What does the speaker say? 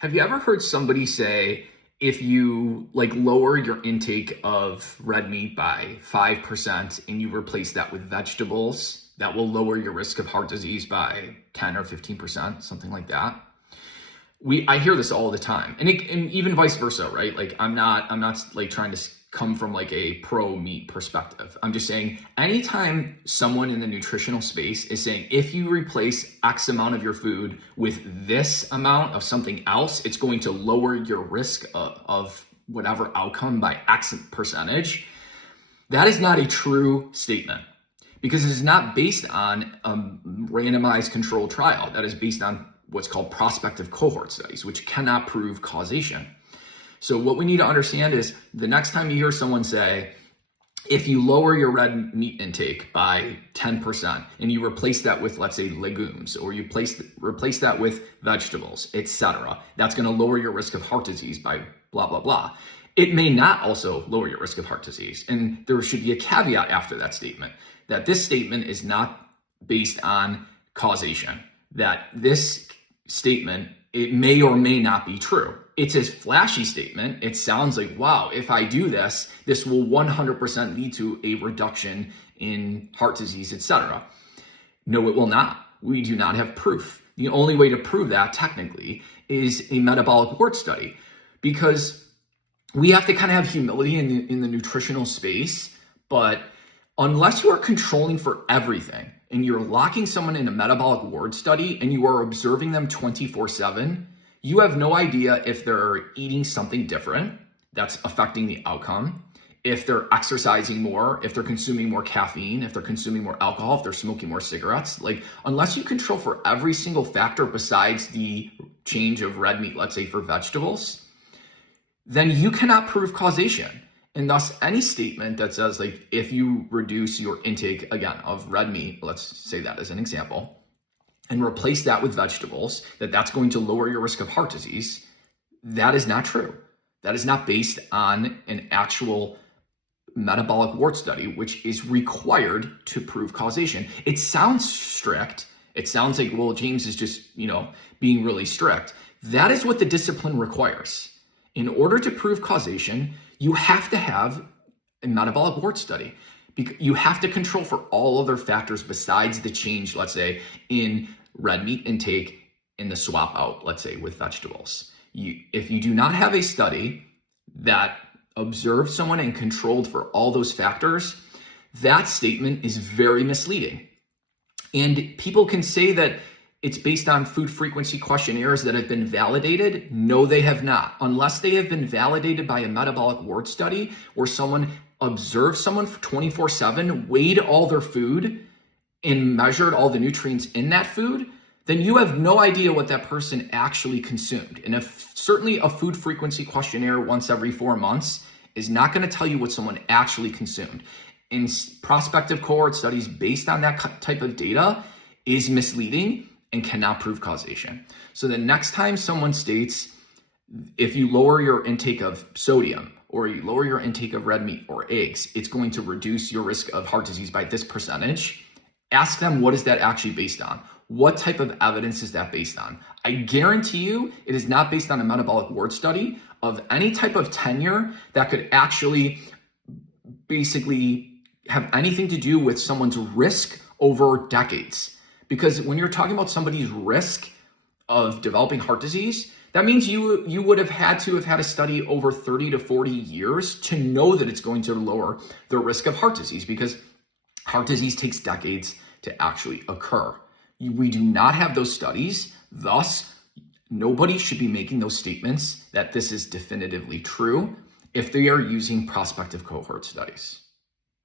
Have you ever heard somebody say, if you lower your intake of red meat by 5% and you replace that with vegetables, that will lower your risk of heart disease by 10 or 15%, something like that? I hear this all the time, and even vice versa, right? I'm not trying to come from a pro meat perspective. I'm just saying anytime someone in the nutritional space is saying, if you replace X amount of your food with this amount of something else, it's going to lower your risk of whatever outcome by X percentage. That is not a true statement, because it is not based on a randomized controlled trial. That is based on what's called prospective cohort studies, which cannot prove causation. So what we need to understand is the next time you hear someone say, if you lower your red meat intake by 10% and you replace that with, let's say, legumes, or you replace that with vegetables, etc., that's going to lower your risk of heart disease by blah, blah, blah. It may not also lower your risk of heart disease. And there should be a caveat after that statement, that this statement is not based on causation, that this statement, it may or may not be true. It's a flashy statement. It sounds like, wow, if I do this, this will 100% lead to a reduction in heart disease, etc. No, it will not. We do not have proof. The only way to prove that technically is a metabolic wart study, because we have to kind of have humility in the nutritional space. But unless you are controlling for everything and you're locking someone in a metabolic wart study and you are observing them 24/7, you have no idea if they're eating something different that's affecting the outcome, if they're exercising more, if they're consuming more caffeine, if they're consuming more alcohol, if they're smoking more cigarettes. Unless you control for every single factor besides the change of red meat, let's say for vegetables, then you cannot prove causation. And thus, any statement that says, if you reduce your intake, again, of red meat, let's say that as an example, and replace that with vegetables, that's going to lower your risk of heart disease, that is not true. That is not based on an actual metabolic wart study, which is required to prove causation. It sounds strict. It sounds like, well, James is just, being really strict. That is what the discipline requires. In order to prove causation, you have to have a metabolic wart study. You have to control for all other factors besides the change, let's say, in red meat intake in the swap out, let's say, with vegetables. If you do not have a study that observed someone and controlled for all those factors, that statement is very misleading. And people can say that it's based on food frequency questionnaires that have been validated. No, they have not. Unless they have been validated by a metabolic wart study where someone observed someone for 24/7, weighed all their food, and measured all the nutrients in that food, then you have no idea what that person actually consumed. And certainly a food frequency questionnaire once every 4 months is not going to tell you what someone actually consumed. And prospective cohort studies based on that type of data is misleading and cannot prove causation. So the next time someone states, if you lower your intake of sodium or you lower your intake of red meat or eggs, it's going to reduce your risk of heart disease by this percentage, ask them, what is that actually based on? What type of evidence is that based on? I guarantee you it is not based on a metabolic wart study of any type of tenure that could actually basically have anything to do with someone's risk over decades. Because when you're talking about somebody's risk of developing heart disease, that means you would have had to have had a study over 30 to 40 years to know that it's going to lower the risk of heart disease, because heart disease takes decades to actually occur. We do not have those studies. Thus, nobody should be making those statements that this is definitively true if they are using prospective cohort studies.